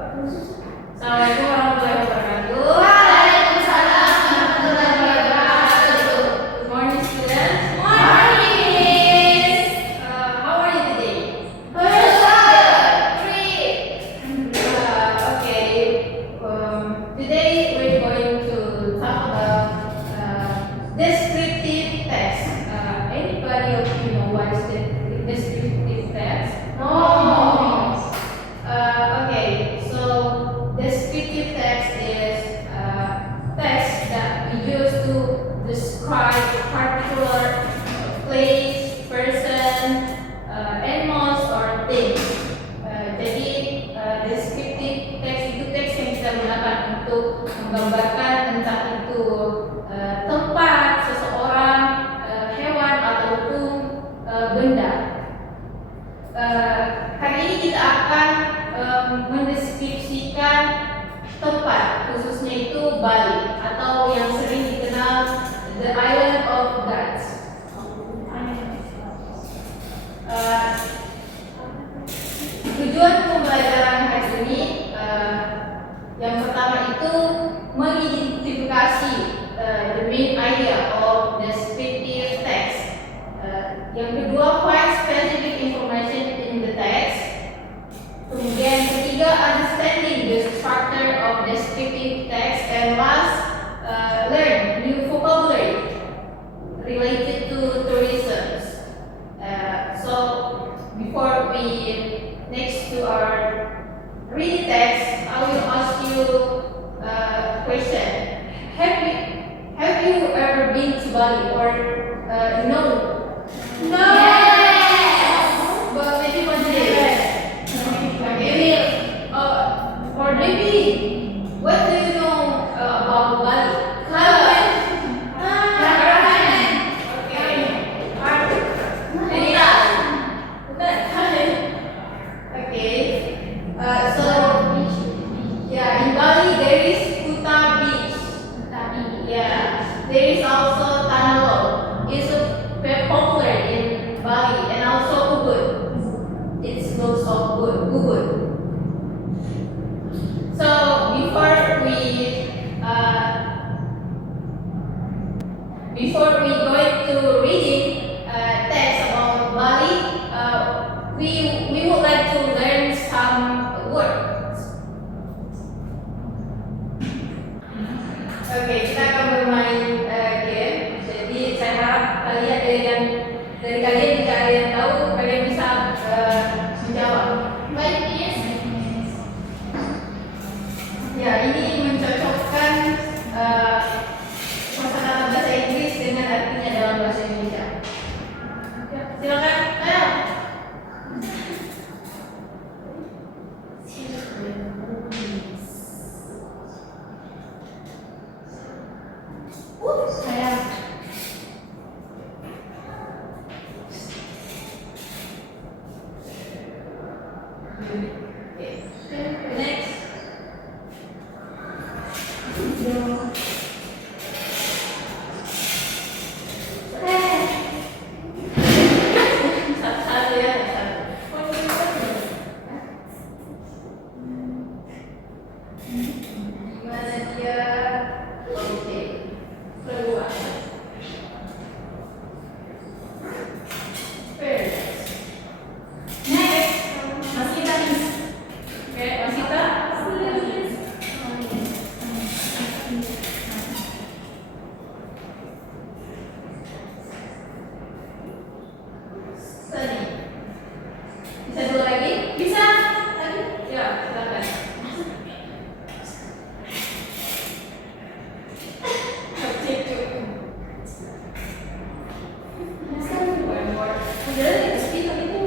Assalamualaikum warahmatullahi wabarakatuh. Waalaikumsalam warahmatullahi wabarakatuh. Good morning, students. Morning. How are you today? Okay. Today we're going to talk about descriptive text. Anybody of you know what is the descriptive text? Okay, so descriptive text is text that we use to describe a particular place, person, animals, or things. Jadi descriptive text itu teks yang kita gunakan untuk menggambarkan entah itu tempat, seseorang, hewan, ataupun benda. Hari ini kita akan mendeskripsikan tempat, khususnya itu Bali atau yang sering dikenal the Island of Gods. Tujuan pembelajaran hari ini yang pertama itu mengidentifikasi the main idea of descriptive text. Yang kedua, find specific information in the text. Kemudian ketiga, understanding the structure of descriptive text, and last, learn new vocabulary related to tourism. So before we next to our reading text, I will ask you a question. Have you ever been to Bali or no? No. But maybe one day. Okay. Or maybe what do you know about Bali? In Bali there is Kuta Beach. Yeah, there is also Tanah. It's very popular in Bali, and also Ubud. It's lots of Ubud. So before we go into reading text about Bali, we would like to learn some words. Oke, kita akan bermain game. Jadi saya harap kalian dari kalian jika kalian tahu, kalian bisa menjawab. Baik, Miss. Ya, ini mencocokkan kosakata bahasa Inggris dengan artinya dalam bahasa Indonesia. Ya, silakan. Ayo. Saya Next. Satu ya, satu. Gimana dia? Oke. Kedua. First. Next. Mas Ita. Oke, Mas Ita. Sunny. Bisa dulu lagi? Bisa. Lagi? Ya, silakan. Udah, speak itu.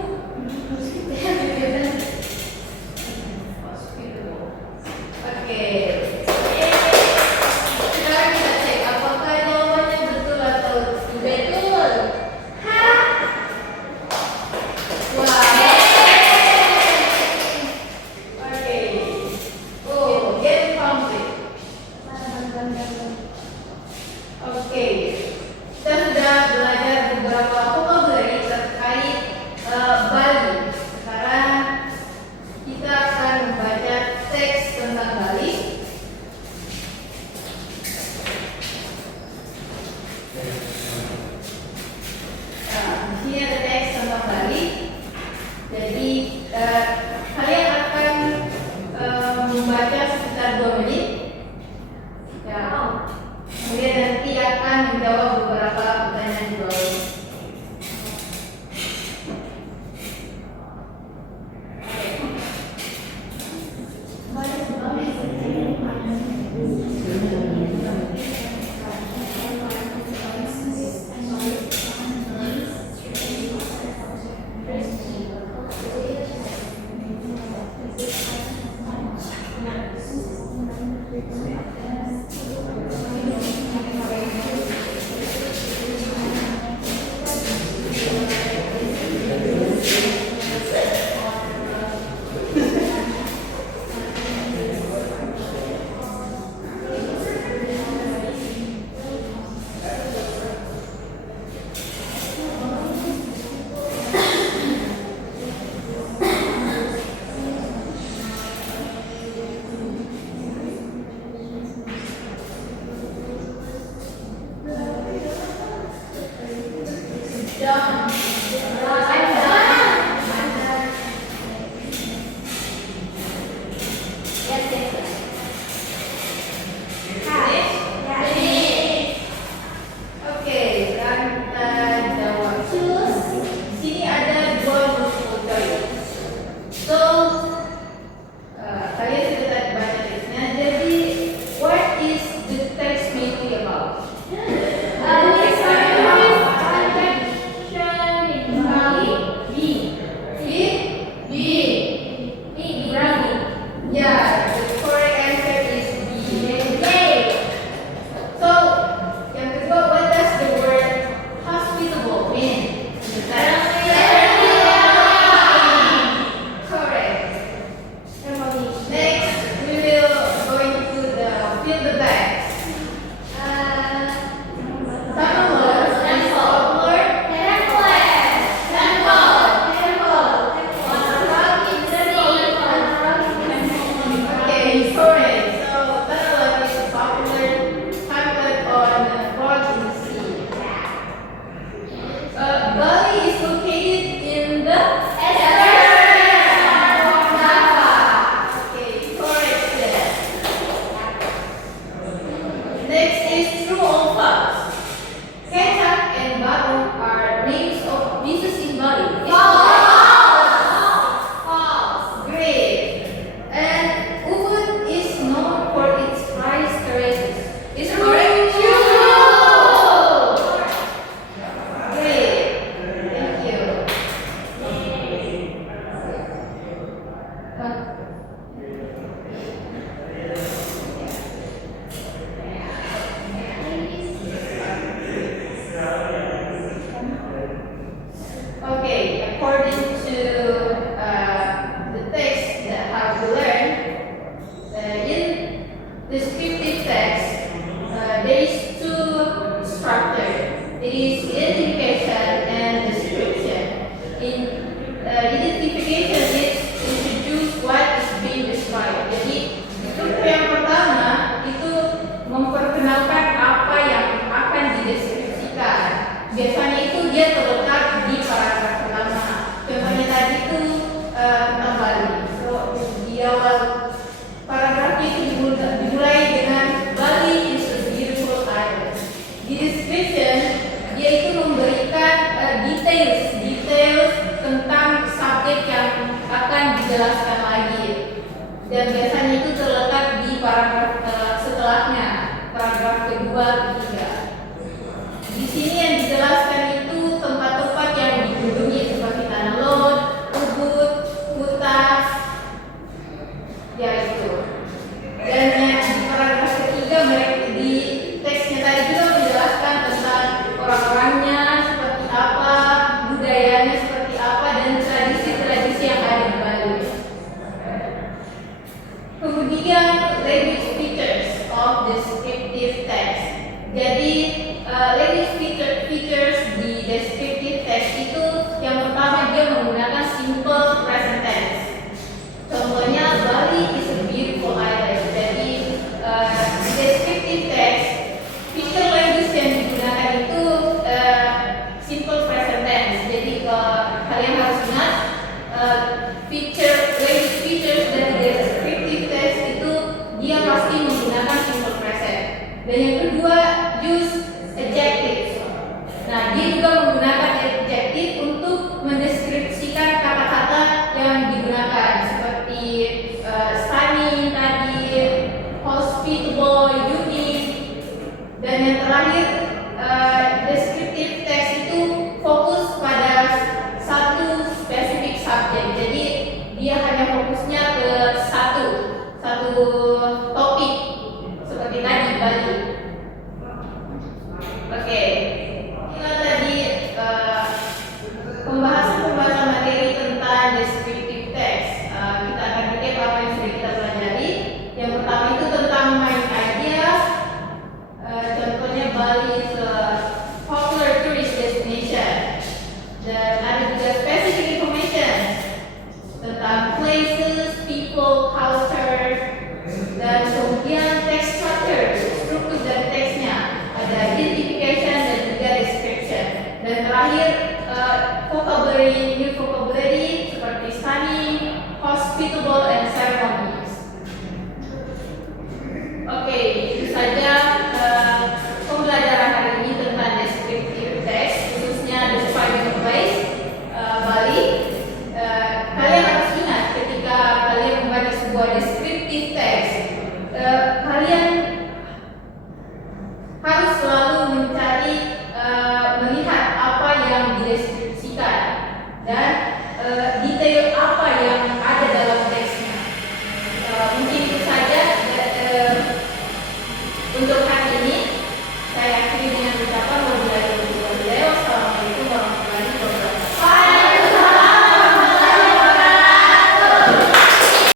Okay, according to the text that how to learn, in descriptive text, there is two structure. It is identification and description. In identification, it introduce what is being described. Jadi struktur yang pertama itu memperkenalkan apa yang akan dideskripsikan. Biasanya itu dia terletak di paragraf pertama. Contohnya tadi itu tentang Bali. So di awal paragrafnya itu dimulai dengan Bali is a beautiful island. Di description dia itu memberikan details tentang subjek yang akan dijelaskan lagi. Dan biasanya itu terletak di paragraf setelahnya, paragraf kedua, ketiga. Di sini yang dijelaskan itu tempat-tempat yang dikunjungi seperti Tanah Lot, Ubud, Kuta, ya itu. Dan yang di paragraf ketiga di teksnya tadi juga menjelaskan tentang orang-orangnya seperti apa, budayanya seperti apa, dan tradisi-tradisi yang ada di Bali. Kemudian language features of descriptive text. Jadi language features di descriptive text itu yang pertama dia menggunakan simple present tense. Contohnya Bali is a beautiful island. Jadi di descriptive text feature language yang digunakan itu simple present tense. Jadi kalian harus ingat language features dari descriptive text itu dia pasti menggunakan simple present. Dan yang kedua use adjectives. Nah, dia juga menggunakan adjective untuk mendeskripsikan kata-kata yang digunakan seperti stunning tadi, hospitable, unique. Dan yang terakhir descriptive text itu fokus pada satu spesifik subjek. Jadi dia hanya fokusnya ke satu topik seperti tadi Bali. Oke, ini tadi pembahasan materi tentang descriptive text. Kita akan recap apa yang sudah kita pelajari. Yang pertama itu tentang main idea. Contohnya Bali is a popular tourist destination. Dan ada juga specific information tentang places, people, culture, dan kemudian text structure, struktur dari teksnya. Ada identification dan juga description. Dan terakhir new vocabulary seperti stunning, hospitable, and ceremonies. Oke, itu saja pembelajaran hari ini tentang descriptive text, khususnya describing a place, Bali. Kalian harus ingat ketika kalian membaca sebuah descriptive text, kalian